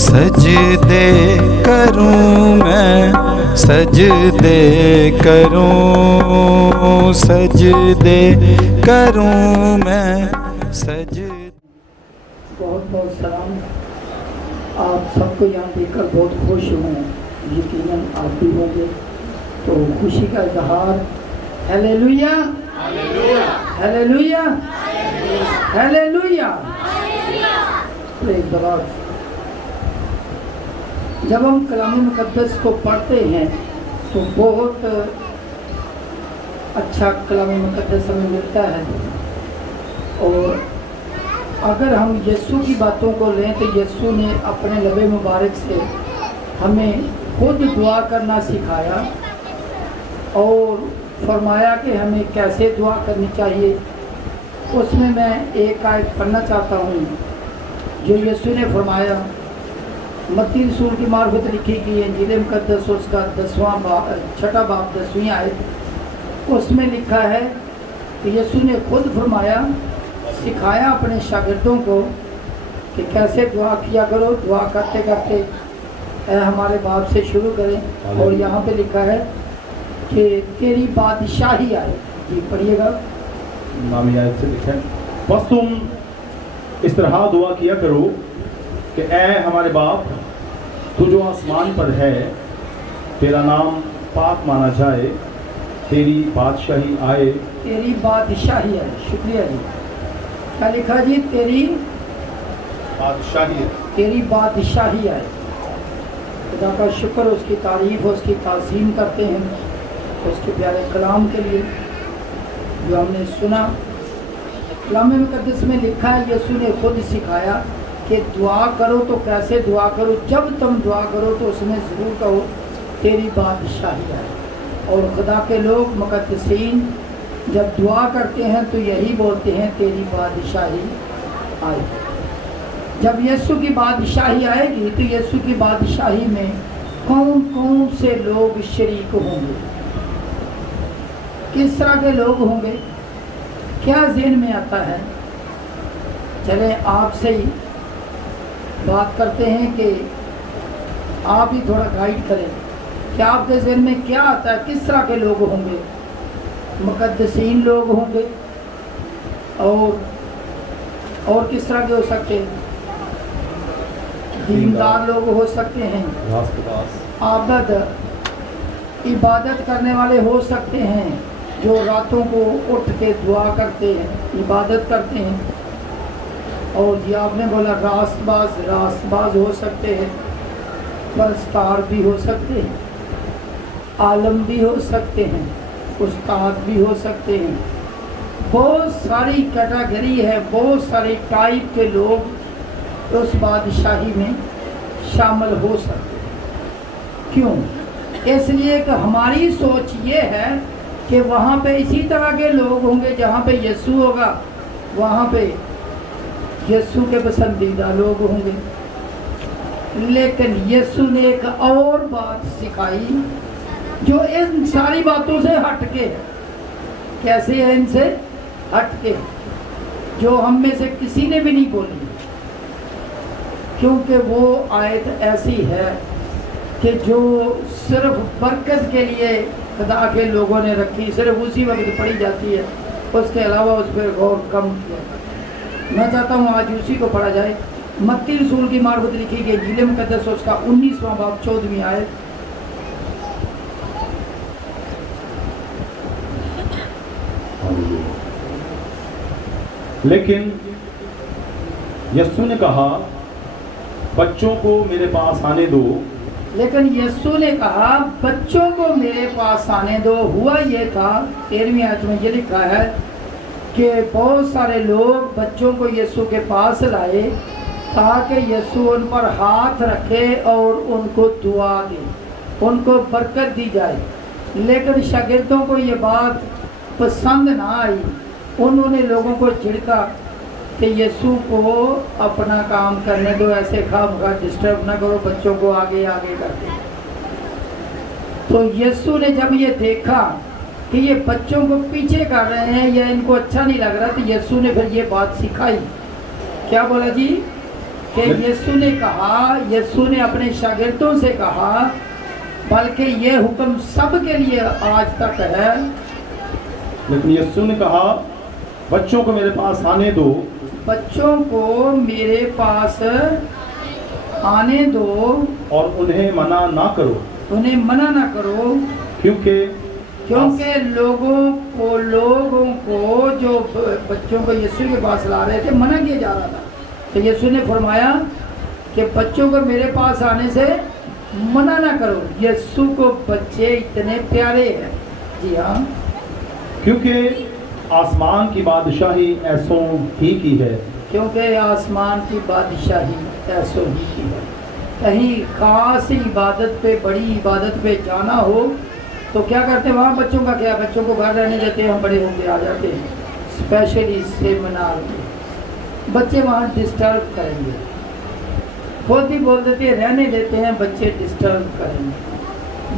سجدے کروں میں، سجدے کروں، سجدے کروں میں، بہت بہت سلام. آپ سب کو یہاں دیکھ کر بہت خوش ہوں، یقیناً آپ بھی ہوں گے. تو خوشی کا اظہار. ہیلیلویا، ہیلیلویا، ہیلیلویا، پریز دی لارڈ. جب ہم کلام مقدس کو پڑھتے ہیں تو بہت اچھا کلام مقدس ہمیں ملتا ہے. اور اگر ہم یسوع کی باتوں کو لیں تو یسوع نے اپنے لب مبارک سے ہمیں خود دعا کرنا سکھایا اور فرمایا کہ ہمیں کیسے دعا کرنی چاہیے. اس میں ایک آیت پڑھنا چاہتا ہوں جو یسوع نے فرمایا. متی رسول کی معرفت لکھی گئی انجیل مقدس اس کا 6واں باب 10ویں آیت. اس میں لکھا ہے کہ یسوع نے خود فرمایا، سکھایا اپنے شاگردوں کو کہ کیسے دعا کیا کرو. دعا کرتے کرتے اے ہمارے باپ سے شروع کریں. اور یہاں پہ لکھا ہے کہ تیری بادشاہی آئے. جی پڑھیے گا. نامی آیت سے لکھا ہے، بس تم اس طرح دعا کیا کرو کہ اے ہمارے باپ تو جو آسمان پر ہے، تیرا نام پاک مانا جائے، تیری بادشاہی آئے. تیری بادشاہی آئے. شکریہ جی. کیا لکھا جی؟ تیری بادشاہی. تیری بادشاہی آئے. خدا کا شکر، اس کی تعریف، اس کی تعظیم کرتے ہیں اس کے پیارے کلام کے لیے جو ہم نے سنا. کلام مقدس میں لکھا ہے یسوع نے خود سکھایا کہ دعا کرو تو کیسے دعا کرو. جب تم دعا کرو تو اس میں ضرور کہو تیری بادشاہی آئے. اور خدا کے لوگ مقدسین جب دعا کرتے ہیں تو یہی بولتے ہیں تیری بادشاہی آئے. جب یسوع کی بادشاہی آئے گی تو یسوع کی بادشاہی میں کون کون سے لوگ شریک ہوں گے؟ کس طرح کے لوگ ہوں گے؟ کیا ذہن میں آتا ہے؟ چلے آپ سے ہی بات کرتے ہیں کہ آپ ہی تھوڑا گائیڈ کریں. کیا آپ کے ذہن میں کیا آتا ہے؟ کس طرح کے لوگ ہوں گے؟ مقدسین لوگ ہوں گے. اور کس طرح کے ہو سکتے ہیں؟ دیندار لوگ ہو سکتے ہیں. عبادت کرنے والے ہو سکتے ہیں جو راتوں کو اٹھ کے دعا کرتے ہیں، عبادت کرتے ہیں. اور یہ آپ نے بولا راست باز ہو سکتے ہیں، پرستار بھی ہو سکتے ہیں، عالم بھی ہو سکتے ہیں، استاد بھی ہو سکتے ہیں. بہت ساری کیٹیگری ہے، بہت سارے ٹائپ کے لوگ اس بادشاہی میں شامل ہو سکتے ہیں. کیوں؟ اس لیے کہ ہماری سوچ یہ ہے کہ وہاں پہ اسی طرح کے لوگ ہوں گے جہاں پہ یسوع ہوگا، وہاں پہ یسوع کے پسندیدہ لوگ ہوں گے. لیکن یسوع نے ایک اور بات سکھائی جو ان ساری باتوں سے ہٹ کے ہے. کیسے ہے؟ ان سے ہٹ کے، جو ہم میں سے کسی نے بھی نہیں بولی، کیونکہ وہ آیت ایسی ہے کہ جو صرف برکت کے لیے خدا کے لوگوں نے رکھی، صرف اسی وقت پڑھی جاتی ہے، اس کے علاوہ اس پہ غور کم کیا. میں چاہتا ہوں آج اسی کو پڑھا جائے. متی رسول کی معرفت لکھی گئی انجیل مقدس اس کا 19واں باب 14ویں آیت. لیکن یسوع نے کہا بچوں کو میرے پاس آنے دو. لیکن یسوع نے کہا بچوں کو میرے پاس آنے دو. ہوا یہ تھا 13ویں آیت میں یہ لکھا ہے کہ بہت سارے لوگ بچوں کو یسوع کے پاس لائے تاکہ یسوع ان پر ہاتھ رکھے اور ان کو دعا دے، ان کو برکت دی جائے. لیکن شاگردوں کو یہ بات پسند نہ آئی. انہوں نے لوگوں کو جھڑکا کہ یسوع کو اپنا کام کرنے دو، ایسے خواہ ڈسٹرب نہ کرو، بچوں کو آگے کرتے. تو یسوع نے جب یہ دیکھا کہ یہ بچوں کو پیچھے کر رہے ہیں یا ان کو اچھا نہیں لگ رہا، تو یسوع نے پھر یہ بات سکھائی. کیا بولا جی؟ کہ یسوع نے کہا، یسوع نے اپنے شاگردوں سے کہا، بلکہ یہ حکم سب کے لیے آج تک ہے، لیکن یسوع نے کہا بچوں کو میرے پاس آنے دو، بچوں کو میرے پاس آنے دو اور انہیں منع نہ کرو، انہیں منع نہ کرو، کیونکہ لوگوں کو جو بچوں کو یسوع کے پاس لا رہے تھے منع کیا جا رہا تھا، تو یسوع نے فرمایا کہ بچوں کو میرے پاس آنے سے منع نہ کرو۔ یسوع کو بچے اتنے پیارے ہیں، جی ہاں، کیونکہ آسمان کی بادشاہی ایسوں ہی کی ہے، کیونکہ آسمان کی بادشاہی ایسوں ہی کی ہے۔ کہیں خاص عبادت پہ، بڑی عبادت پہ جانا ہو تو کیا کرتے ہیں؟ وہاں بچوں کا کیا، بچوں کو گھر رہنے دیتے ہیں، ہم بڑے ہو کے آ جاتے ہیں اسپیشلی سیمینار میں، بچے وہاں ڈسٹرب کریں گے، خود ہی بول دیتے ہیں رہنے دیتے ہیں، بچے ڈسٹرب کریں گے۔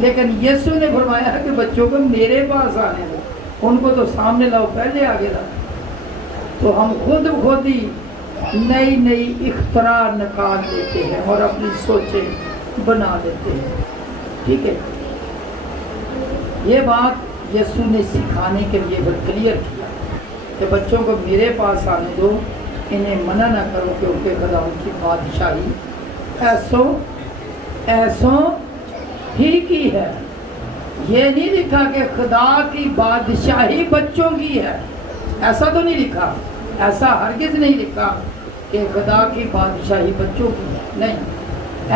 لیکن یسوع نے فرمایا کہ بچوں کو میرے پاس آنے دو، ان کو تو سامنے لاؤ، پہلے آگے لاؤ۔ تو ہم خود ہی نئی اختراع نکال لیتے ہیں اور اپنی سوچیں بنا لیتے ہیں، ٹھیک ہے۔ یہ بات یسوع نے سکھانے کے لیے کلیئر کیا کہ بچوں کو میرے پاس آنے دو، انہیں منع نہ کرو، کیونکہ خدا ان کی بادشاہی ایسوں ہی کی ہے۔ یہ نہیں لکھا کہ خدا کی بادشاہی بچوں کی ہے، ایسا تو نہیں لکھا، ایسا ہرگز نہیں لکھا کہ خدا کی بادشاہی بچوں کی ہے، نہیں،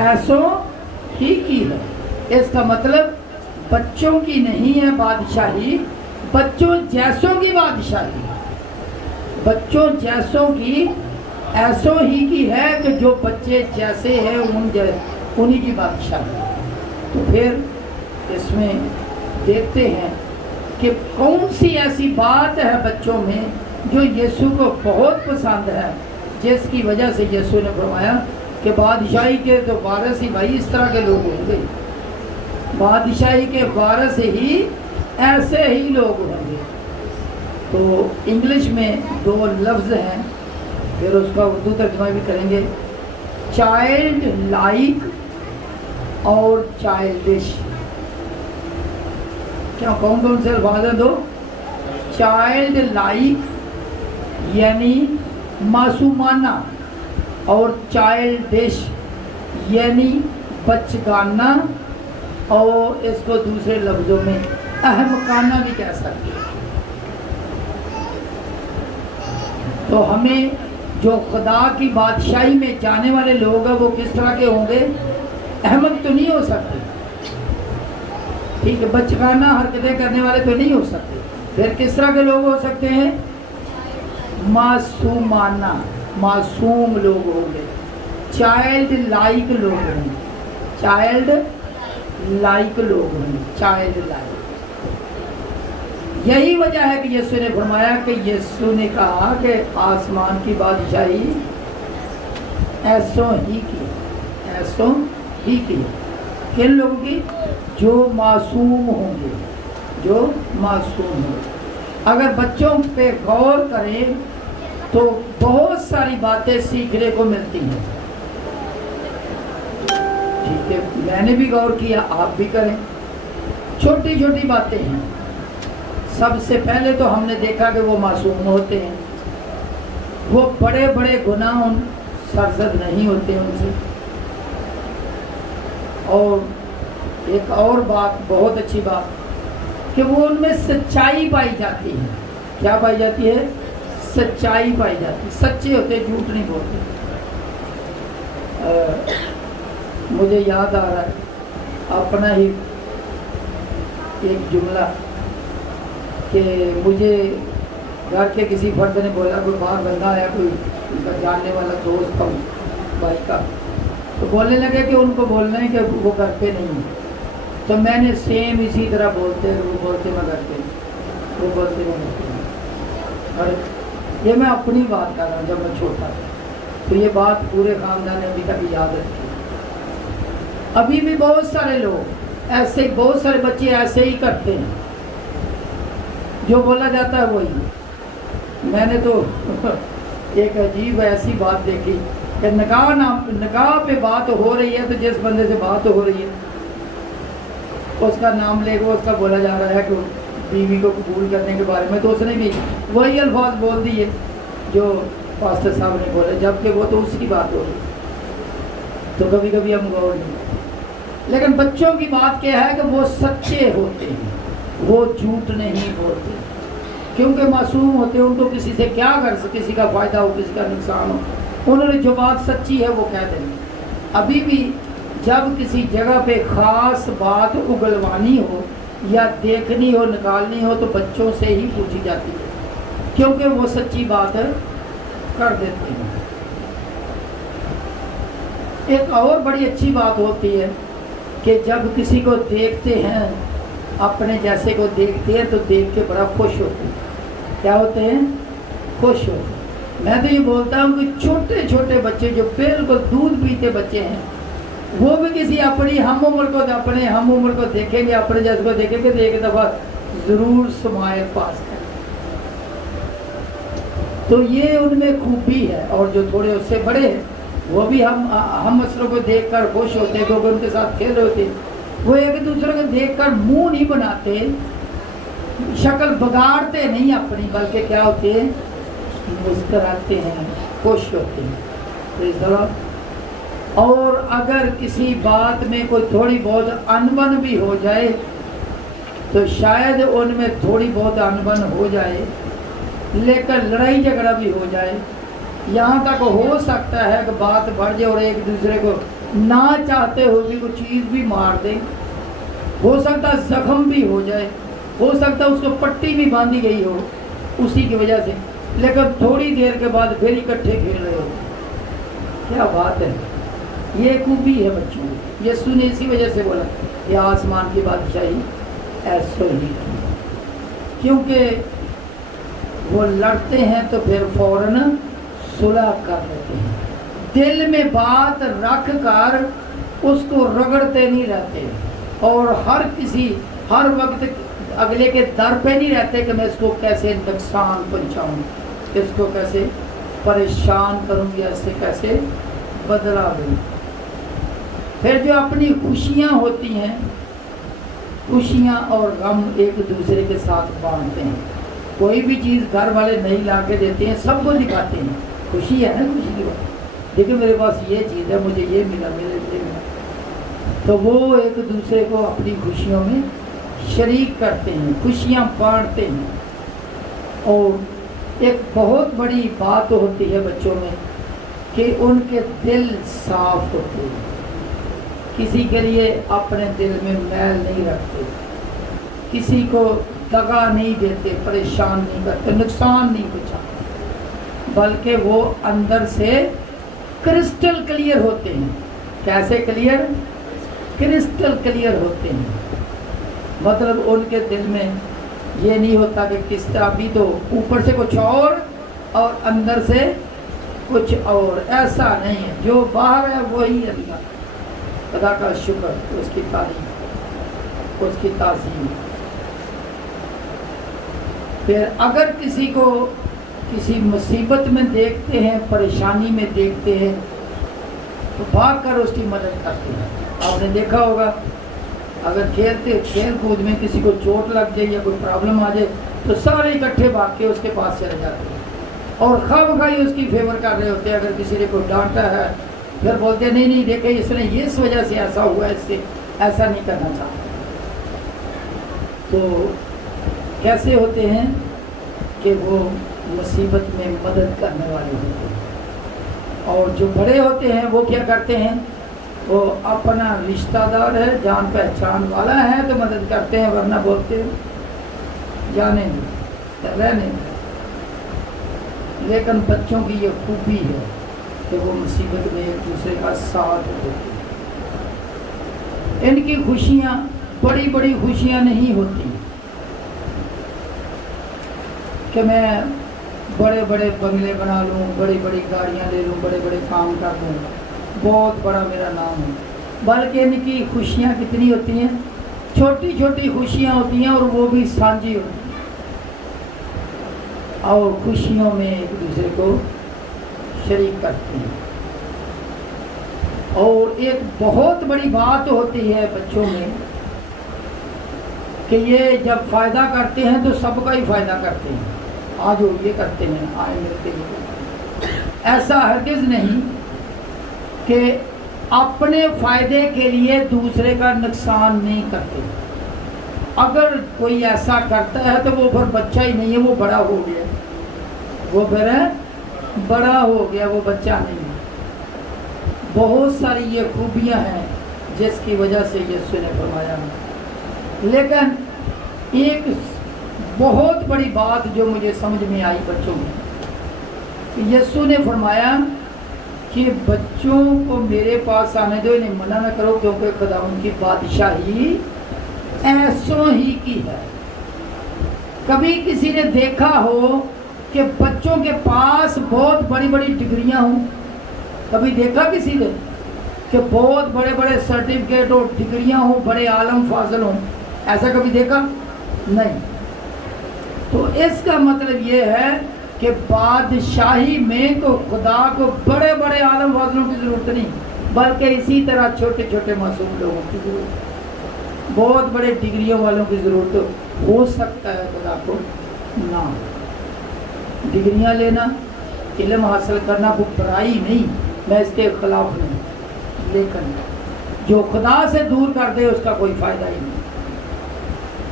ایسوں ہی کی ہے۔ اس کا مطلب بچوں کی نہیں ہے بادشاہی، بچوں جیسوں کی بادشاہی، بچوں جیسوں کی ایسوں ہی کی ہے کہ جو بچے جیسے ہیں انہی کی بادشاہی۔ تو پھر اس میں دیکھتے ہیں کہ کون سی ایسی بات ہے بچوں میں جو یسوع کو بہت پسند ہے، جس کی وجہ سے یسوع نے فرمایا کہ بادشاہی کے تو وارث ہی بھائی اس طرح کے لوگ ہوں گے، بادشاہی کے وارث ہی ایسے ہی لوگ ہوں گے۔ تو انگلش میں 2 لفظ ہیں، پھر اس کا اردو ترجمہ بھی کریں گے، چائلڈ لائک اور چائلڈش۔ کیا کون سے الفاظ ہیں؟ 2، چائلڈ لائک یعنی معصومانہ، اور چائلڈش یعنی بچگانہ، اور اس کو دوسرے لفظوں میں احمقانہ بھی کہہ سکتے ہیں۔ تو ہمیں جو خدا کی بادشاہی میں جانے والے لوگ ہیں وہ کس طرح کے ہوں گے؟ احمق تو نہیں ہو سکتے، ٹھیک ہے، بچگانہ حرکتیں کرنے والے تو نہیں ہو سکتے، پھر کس طرح کے لوگ ہو سکتے ہیں؟ معصومانہ، معصوم لوگ ہوں گے، چائلڈ لائک لوگ ہوں گے، چائلڈ لائک لوگ ہوں گے، چائلڈ لائک۔ یہی وجہ ہے کہ یسوع نے فرمایا کہ یسوع نے کہا کہ آسمان کی بادشاہی ایسوں ہی کی، ایسوں ہی کی۔ کن لوگوں کی؟ جو معصوم ہوں گے، جو معصوم ہوں گے۔ اگر بچوں پہ غور کریں تو بہت ساری باتیں سیکھنے کو ملتی ہیں، ٹھیک ہے، میں نے بھی غور کیا، آپ بھی کریں۔ چھوٹی چھوٹی باتیں ہیں۔ سب سے پہلے تو ہم نے دیکھا کہ وہ معصوم ہوتے ہیں، وہ بڑے بڑے گناہ سرزد نہیں ہوتے ان سے۔ اور ایک اور بات، بہت اچھی بات، کہ وہ ان میں سچائی پائی جاتی ہے۔ کیا پائی جاتی ہے؟ سچائی پائی جاتی ہے، سچے ہوتے، جھوٹ نہیں بولتے۔ مجھے یاد آ رہا ہے اپنا ہی ایک جملہ کہ مجھے گھر کے کسی فرد نے بولا، کوئی باہر بندہ آیا، کوئی ان کا جاننے والا دوست تھا بھائی کا، تو بولنے لگے کہ ان کو بولنا ہے کہ وہ گھر پہ نہیں ہے۔ تو میں نے سیم اسی طرح بولتے، وہ بولتے میں گھر پہ، وہ بولتے میں گھر پہ۔ اور یہ میں اپنی بات کر رہا ہوں، جب میں چھوٹا تھا تو یہ بات پورے خاندان نے ابھی تک یاد رکھی۔ ابھی بھی بہت سارے لوگ ایسے، بہت سارے بچے ایسے ہی کرتے ہیں، جو بولا جاتا ہے وہی۔ میں نے تو ایک عجیب ایسی بات دیکھی کہ نکاح پہ بات ہو رہی ہے تو جس بندے سے بات ہو رہی ہے اس کا نام لے کے اس کا بولا جا رہا ہے کہ بیوی کو قبول کرنے کے بارے میں، تو اس نے بھی وہی الفاظ بول دیے جو پاسٹر صاحب نے بولے، جبکہ وہ تو اس کی بات ہو رہی، تو کبھی کبھی ہم غور نہیں کرتے۔ لیکن بچوں کی بات کیا ہے کہ وہ سچے ہوتے ہیں، وہ جھوٹ نہیں بولتے، کیونکہ معصوم ہوتے ہیں، ان کو کسی سے کیا کر سکتے، کسی کا فائدہ ہو کسی کا نقصان ہو، انہوں نے جو بات سچی ہے وہ کہہ دیں گے۔ ابھی بھی جب کسی جگہ پہ خاص بات اگلوانی ہو یا دیکھنی ہو نکالنی ہو تو بچوں سے ہی پوچھی جاتی ہے، کیونکہ وہ سچی بات کر دیتے ہیں۔ ایک اور بڑی اچھی بات ہوتی ہے کہ جب کسی کو دیکھتے ہیں، اپنے جیسے کو دیکھتے ہیں تو دیکھ کے بڑا خوش ہوتے ہیں۔ کیا ہوتے ہیں؟ خوش ہوتے ہیں۔ میں تو یہ بولتا ہوں کہ چھوٹے چھوٹے بچے جو بالکل دودھ پیتے بچے ہیں، وہ بھی کسی اپنے ہم عمر کو دیکھیں گے، اپنے جیسے کو دیکھیں گے تو ایک دفعہ ضرور سمائل پاس کریں۔ تو یہ ان میں خوبی ہے، اور جو تھوڑے اس سے بڑے ہیں وہ بھی ہم مسئلوں کو دیکھ کر خوش ہوتے ہیں، کیونکہ ان کے ساتھ کھیل رہے ہوتے ہیں۔ وہ ایک دوسرے کو دیکھ کر منہ نہیں بناتے، شکل بگاڑتے نہیں اپنی، بلکہ کیا ہوتے ہیں؟ مسکراتے ہیں، خوش ہوتے ہیں۔ اور اگر کسی بات میں کوئی تھوڑی بہت انبن بھی ہو جائے تو شاید ان میں تھوڑی بہت انبن ہو جائے، لیکن لڑائی جھگڑا بھی ہو جائے، یہاں تک ہو سکتا ہے کہ بات بڑھ جائے اور ایک دوسرے کو نہ چاہتے ہوئے بھی کوئی چیز بھی مار دیں، ہو سکتا ہے زخم بھی ہو جائے، ہو سکتا ہے اس کو پٹی بھی باندھی گئی ہو اسی کی وجہ سے، لیکن تھوڑی دیر کے بعد پھر اکٹھے کھیل رہے ہو۔ کیا بات ہے! یہ خوبی ہے بچوں کی۔ یسوع نے اسی وجہ سے بولا کہ آسمان کی بادشاہی ایسو ہی، کیونکہ وہ لڑتے ہیں تو پھر فوراً صلح کر لیتے ہیں، دل میں بات رکھ کر اس کو رگڑتے نہیں رہتے، اور ہر وقت اگلے کے در پہ نہیں رہتے کہ میں اس کو کیسے نقصان پہنچاؤں، اس کو کیسے پریشان کروں یا اس سے کیسے بدلہ لوں۔ پھر جو اپنی خوشیاں ہوتی ہیں، خوشیاں اور غم ایک دوسرے کے ساتھ بانٹتے ہیں۔ کوئی بھی چیز گھر والے نہیں لا کے دیتے ہیں، سب کو دکھاتے ہیں، خوشی ہے نا، خوشی کی بات، دیکھیں میرے پاس یہ چیز ہے، مجھے یہ ملا، میرے لیے ملا، تو وہ ایک دوسرے کو اپنی خوشیوں میں شریک کرتے ہیں، خوشیاں بانٹتے ہیں۔ اور ایک بہت بڑی بات ہوتی ہے بچوں میں کہ ان کے دل صاف ہوتے ہیں، کسی کے لیے اپنے دل میں میل نہیں رکھتے، کسی کو دغا نہیں دیتے، پریشان نہیں کرتے، نقصان نہیں پہنچاتے، بلکہ وہ اندر سے کرسٹل کلیئر ہوتے ہیں۔ کیسے کلیئر؟ کرسٹل کلیئر ہوتے ہیں، مطلب ان کے دل میں یہ نہیں ہوتا کہ کس طرح بھی تو اوپر سے کچھ اور اندر سے کچھ اور، ایسا نہیں ہے، جو باہر ہے وہی اللہ، خدا کا شکر، اس کی تعریف، اس کی تعظیم۔ پھر اگر کسی کو کسی مصیبت میں دیکھتے ہیں، پریشانی میں دیکھتے ہیں تو بھاگ کر اس کی مدد کرتے ہیں۔ آپ نے دیکھا ہوگا اگر کھیل کود میں کسی کو چوٹ لگ جائے یا کوئی پرابلم آ جائے تو سارے اکٹھے بھاگ کے اس کے پاس چلے جاتے ہیں اور خواہ بخواہ اس کی فیور کر رہے ہوتے ہیں۔ اگر کسی نے کوئی ڈانٹا ہے پھر بولتے ہیں نہیں دیکھیں اس نے اس وجہ سے ایسا ہوا ہے، اس سے ایسا نہیں کرنا چاہتا۔ تو کیسے ہوتے ہیں کہ وہ مصیبت میں مدد کرنے والے ہوتے ہیں، اور جو بڑے ہوتے ہیں وہ کیا کرتے ہیں؟ وہ اپنا رشتہ دار ہے، جان پہچان والا ہے تو مدد کرتے ہیں، ورنہ بولتے ہیں جانے دیں، رہنے دیں۔ لیکن بچوں کی یہ خوبی ہے کہ وہ مصیبت میں ایک دوسرے کا ساتھ دیتے ہیں۔ ان کی خوشیاں بڑی بڑی خوشیاں نہیں ہوتی کہ میں بڑے بڑے بنگلے بنا لوں، بڑی بڑی گاڑیاں لے لوں، بڑے بڑے کام کر لوں، بہت بڑا میرا نام ہے، بلکہ ان کی خوشیاں کتنی ہوتی ہیں؟ چھوٹی چھوٹی خوشیاں ہوتی ہیں، اور وہ بھی سانجھی ہوتی ہیں، اور خوشیوں میں ایک دوسرے کو شریک کرتے ہیں۔ اور ایک بہت بڑی بات ہوتی ہے بچوں میں کہ یہ جب فائدہ کرتے ہیں تو سب کا ہی فائدہ کرتے ہیں. آج وہ یہ کرتے ہیں، آئے ملتے ہیں. ایسا ہرگز نہیں کہ اپنے فائدے کے لیے دوسرے کا نقصان نہیں کرتے. اگر کوئی ایسا کرتا ہے تو وہ پھر بچہ ہی نہیں ہے، وہ بڑا ہو گیا. وہ پھر بڑا ہو گیا، وہ بچہ نہیں ہے. بہت ساری یہ خوبیاں ہیں جس کی وجہ سے یسوع نے فرمایا. لیکن ایک بہت بڑی بات جو مجھے سمجھ میں آئی بچوں میں، یسوع نے فرمایا کہ بچوں کو میرے پاس آنے دو، انہیں منع نہ کرو، کیونکہ خدا ان کی بادشاہی ایسوں ہی کی ہے. کبھی کسی نے دیکھا ہو کہ بچوں کے پاس بہت بڑی بڑی ڈگریاں ہوں؟ کبھی دیکھا کسی نے کہ بہت بڑے بڑے سرٹیفکیٹ اور ڈگریاں ہوں، بڑے عالم فاضل ہوں؟ ایسا کبھی دیکھا نہیں. تو اس کا مطلب یہ ہے کہ بادشاہی میں تو خدا کو بڑے بڑے عالم فاضلوں کی ضرورت نہیں، بلکہ اسی طرح چھوٹے چھوٹے معصوم لوگوں کی ضرورت. بہت بڑے ڈگریوں والوں کی ضرورت ہو سکتا ہے خدا کو نہ. ڈگریاں لینا، علم حاصل کرنا کوئی برائی نہیں، میں اس کے خلاف نہیں، لیکن جو خدا سے دور کر دے اس کا کوئی فائدہ ہی نہیں.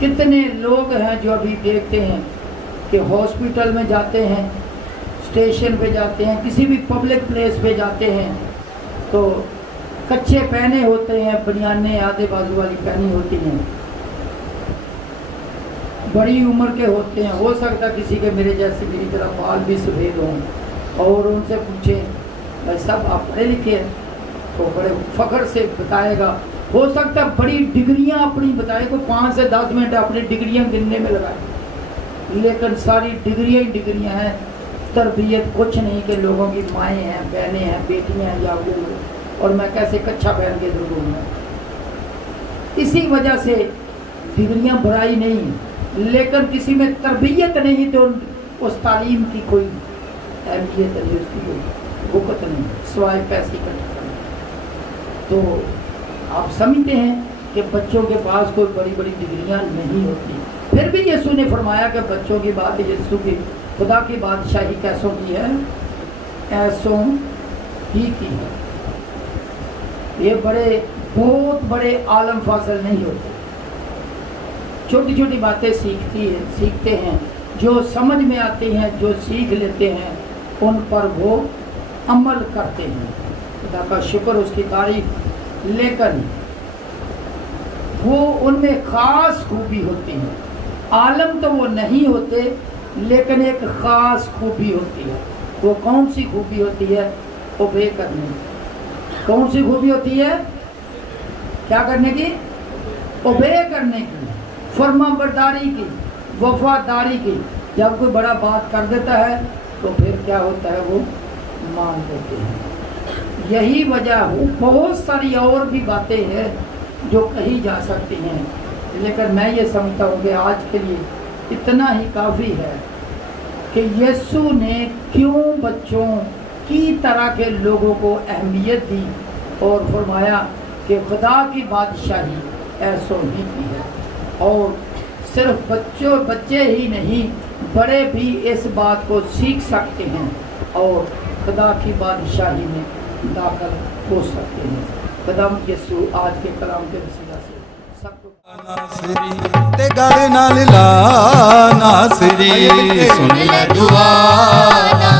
کتنے لوگ ہیں جو ابھی دیکھتے ہیں کہ ہاسپٹل میں جاتے ہیں، اسٹیشن پہ جاتے ہیں، کسی بھی پبلک پلیس پہ جاتے ہیں تو کچھے پہنے ہوتے ہیں، بنیانیں آدھے بازو والی پہنی ہوتی ہیں، بڑی عمر کے ہوتے ہیں. ہو سکتا کسی کے میرے جیسے میری طرح بال بھی سفید ہوں، اور ان سے پوچھیں بھائی صاحب آپ پڑھے لکھے ہیں؟ تو بڑے فخر سے بتائے گا. ہو سکتا بڑی ڈگریاں اپنی بتائے کو 5 سے 10 منٹ اپنی ڈگریاں گننے میں لگائے، لیکن ساری ڈگریاں ہی ڈگریاں ہیں. تربیت کچھ نہیں کہ لوگوں کی مائیں ہیں، بہنیں ہیں، بیٹیاں ہیں، یا اور میں کیسے کچھا پہن کے دوں گا. اسی وجہ سے ڈگریاں برائی نہیں، لیکن کسی میں تربیت نہیں تو اس تعلیم کی کوئی اہمیت نہیں، اس کی کوئی وقت نہیں سوائے پیسے اکٹھا کرنے. تو آپ سمجھتے ہیں کہ بچوں کے پاس کوئی بڑی بڑی ڈگریاں نہیں ہوتی. پھر بھی یسوع نے فرمایا کہ بچوں کی بات یسوع کی خدا کی بادشاہی کیسوں کی ہے؟ ایسوں ہی کی ہے. یہ بہت بڑے عالم فاضل نہیں ہوتے، چھوٹی چھوٹی باتیں سیکھتے ہیں، جو سمجھ میں آتی ہیں، جو سیکھ لیتے ہیں ان پر وہ عمل کرتے ہیں. خدا کا شکر، اس کی تعریف. لیکن وہ ان میں خاص خوبی ہوتی ہے. عالم تو وہ نہیں ہوتے، لیکن ایک خاص خوبی ہوتی ہے. وہ کون سی خوبی ہوتی ہے؟ اوبے کرنے کی. کون سی خوبی ہوتی ہے؟ کیا کرنے کی؟ اوبے کرنے کی، فرما برداری کی، وفاداری کی. جب کوئی بڑا بات کر دیتا ہے تو پھر کیا ہوتا ہے؟ وہ مان دیتے ہیں. یہی وجہ ہو. بہت ساری اور بھی باتیں ہیں جو کہی جا سکتی ہیں، لیکن میں یہ سمجھتا ہوں کہ آج کے لیے اتنا ہی کافی ہے کہ یسوع نے کیوں بچوں کی طرح کے لوگوں کو اہمیت دی اور فرمایا کہ خدا کی بادشاہی ایسوں ہی کی ہے. اور صرف بچے ہی نہیں، بڑے بھی اس بات کو سیکھ سکتے ہیں اور خدا کی بادشاہی میں داخل ہو سکتے ہیں. خدا یسوع آج کے کلام کے وسیلہ سے سب کو ਨਾਸਰੀ ਤੇ ਗਲ ਨਾਲ ਲਾ ਨਾਸਰੀ ਸੁਣ ਲੈ ਦੁਆ